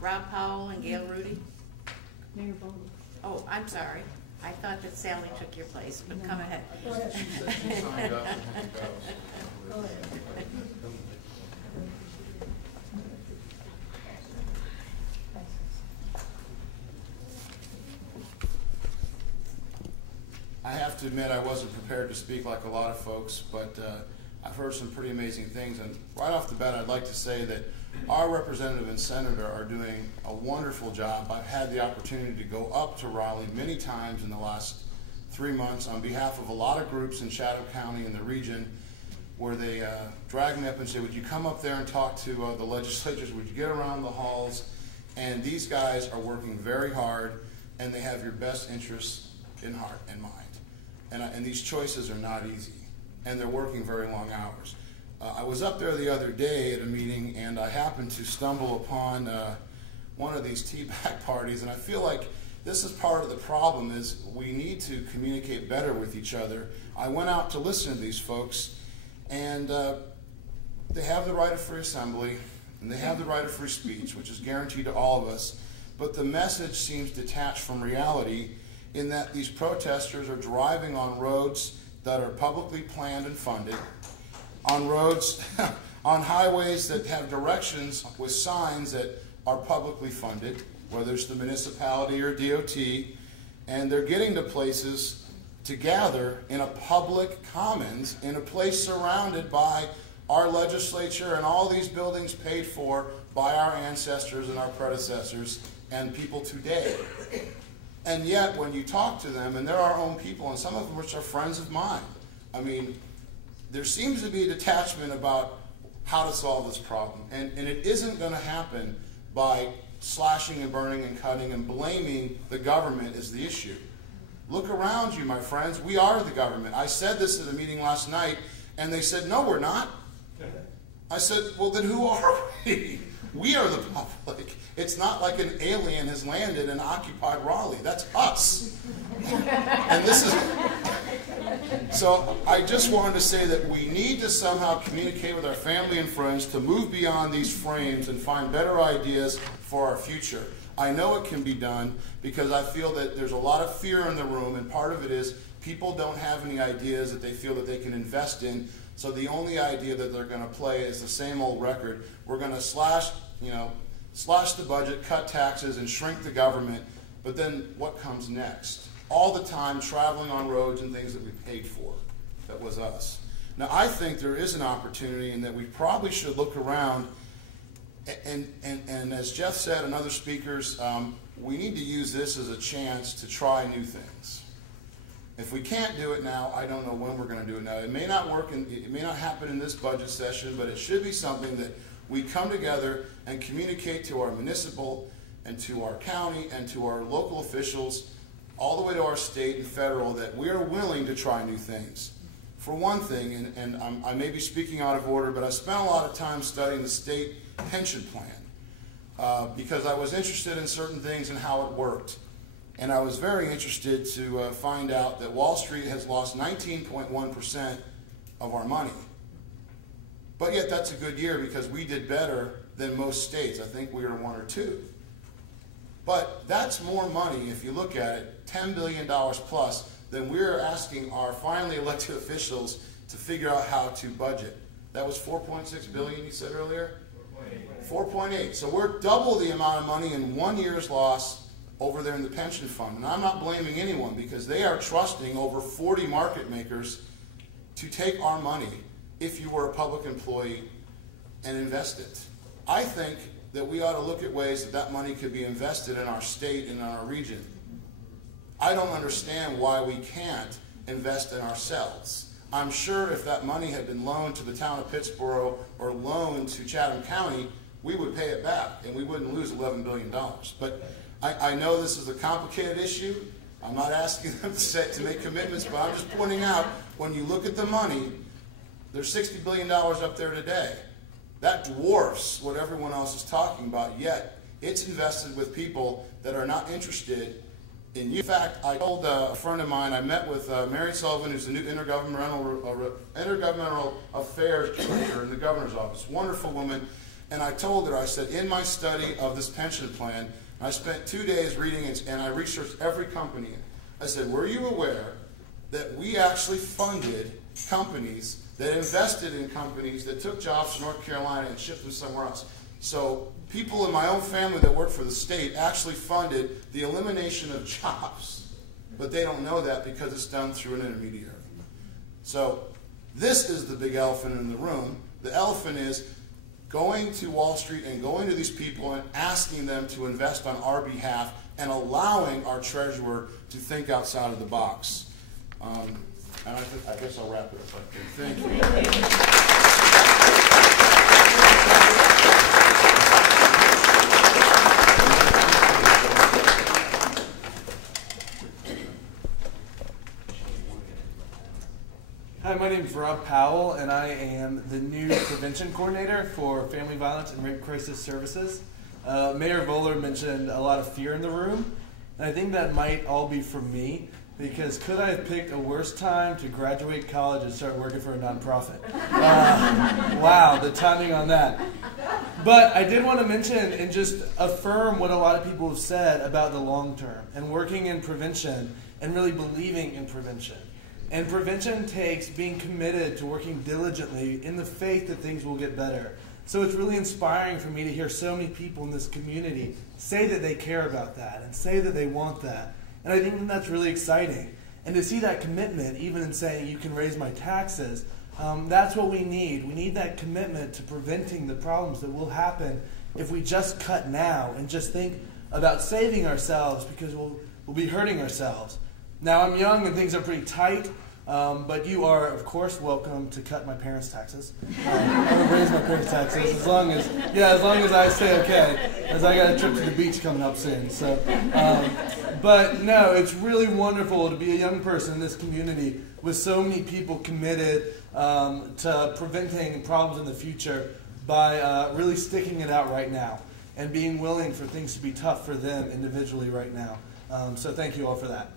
Rob Powell and Gail Rudy. Mayor Bowman. Oh, I'm sorry. I thought that Sally took your place, but come ahead. Go ahead. She signed up and Go ahead. I have to admit I wasn't prepared to speak like a lot of folks, but I've heard some pretty amazing things. And right off the bat, I'd like to say that our representative and senator are doing a wonderful job. I've had the opportunity to go up to Raleigh many times in the last 3 months on behalf of a lot of groups in Chatham County and the region, where they drag me up and say, would you come up there and talk to the legislatures? Would you get around the halls? And these guys are working very hard, and they have your best interests in heart and mind. And these choices are not easy, and they're working very long hours. I was up there the other day at a meeting, and I happened to stumble upon one of these tea bag parties, and I feel like this is part of the problem, is we need to communicate better with each other. I went out to listen to these folks, and they have the right of free assembly, and they have the right of free speech, which is guaranteed to all of us, but the message seems detached from reality, in that these protesters are driving on roads that are publicly planned and funded, on roads, on highways that have directions with signs that are publicly funded, whether it's the municipality or DOT, and they're getting to places to gather in a public commons, in a place surrounded by our legislature and all these buildings paid for by our ancestors and our predecessors and people today. And yet, when you talk to them, and they're our own people, and some of them which are friends of mine, I mean, there seems to be a detachment about how to solve this problem. And it isn't going to happen by slashing and burning and cutting and blaming the government as the issue. Look around you, my friends. We are the government. I said this at a meeting last night, and they said, no, we're not. I said, well, then who are we? We are the public. It's not like an alien has landed and occupied Raleigh. That's us. And this is... So I just wanted to say that we need to somehow communicate with our family and friends to move beyond these frames and find better ideas for our future. I know it can be done because I feel that there's a lot of fear in the room, and part of it is people don't have any ideas that they feel that they can invest in. So the only idea that they're going to play is the same old record. We're going to slash the budget, cut taxes, and shrink the government. But then what comes next? All the time traveling on roads and things that we paid for. That was us. Now I think there is an opportunity, and that we probably should look around. And as Jeff said and other speakers, we need to use this as a chance to try new things. If we can't do it now, I don't know when we're going to do it now. It may not work, and it may not happen in this budget session, but it should be something that we come together and communicate to our municipal and to our county and to our local officials, all the way to our state and federal, that we are willing to try new things. For one thing, and I may be speaking out of order, but I spent a lot of time studying the state pension plan because I was interested in certain things and how it worked. And I was very interested to find out that Wall Street has lost 19.1% of our money. But yet that's a good year because we did better than most states. I think we were 1 or 2. But that's more money, if you look at it, $10 billion plus, than we're asking our finally elected officials to figure out how to budget. That was $4.6 billion, you said earlier? 4.8. So we're double the amount of money in 1 year's loss over there in the pension fund. And I'm not blaming anyone, because they are trusting over 40 market makers to take our money, if you were a public employee, and invest it. I think that we ought to look at ways that that money could be invested in our state and in our region. I don't understand why we can't invest in ourselves. I'm sure if that money had been loaned to the town of Pittsboro or loaned to Chatham County, we would pay it back and we wouldn't lose $11 billion. But I know this is a complicated issue. I'm not asking them to make commitments, but I'm just pointing out, when you look at the money, there's $60 billion up there today. That dwarfs what everyone else is talking about, yet it's invested with people that are not interested in you. In fact, I told a friend of mine, I met with Mary Sullivan, who's the new intergovernmental affairs director in the governor's office. Wonderful woman. And I told her, I said, in my study of this pension plan, I spent 2 days reading it, and I researched every company. I said, were you aware that we actually funded companies that invested in companies that took jobs from North Carolina and shipped them somewhere else? So people in my own family that work for the state actually funded the elimination of jobs, but they don't know that because it's done through an intermediary. So this is the big elephant in the room. The elephant is going to Wall Street and going to these people and asking them to invest on our behalf and allowing our treasurer to think outside of the box. And I guess I'll wrap it up right there. Thank you. Hi, my name is Rob Powell, and I am the new prevention coordinator for Family Violence and Rape Crisis Services. Mayor Voller mentioned a lot of fear in the room, and I think that might all be from me, because could I have picked a worse time to graduate college and start working for a nonprofit? Wow, the timing on that. But I did want to mention and just affirm what a lot of people have said about the long term and working in prevention and really believing in prevention. And prevention takes being committed to working diligently in the faith that things will get better. So it's really inspiring for me to hear so many people in this community say that they care about that and say that they want that. And I think that's really exciting. And to see that commitment, even in saying you can raise my taxes, that's what we need. We need that commitment to preventing the problems that will happen if we just cut now and just think about saving ourselves, because we'll be hurting ourselves. Now, I'm young and things are pretty tight, but you are, of course, welcome to cut my parents' taxes. I'm going to raise my parents' taxes as long as I say okay, as I got a trip to the beach coming up soon. So, but no, it's really wonderful to be a young person in this community with so many people committed to preventing problems in the future by really sticking it out right now and being willing for things to be tough for them individually right now. So thank you all for that.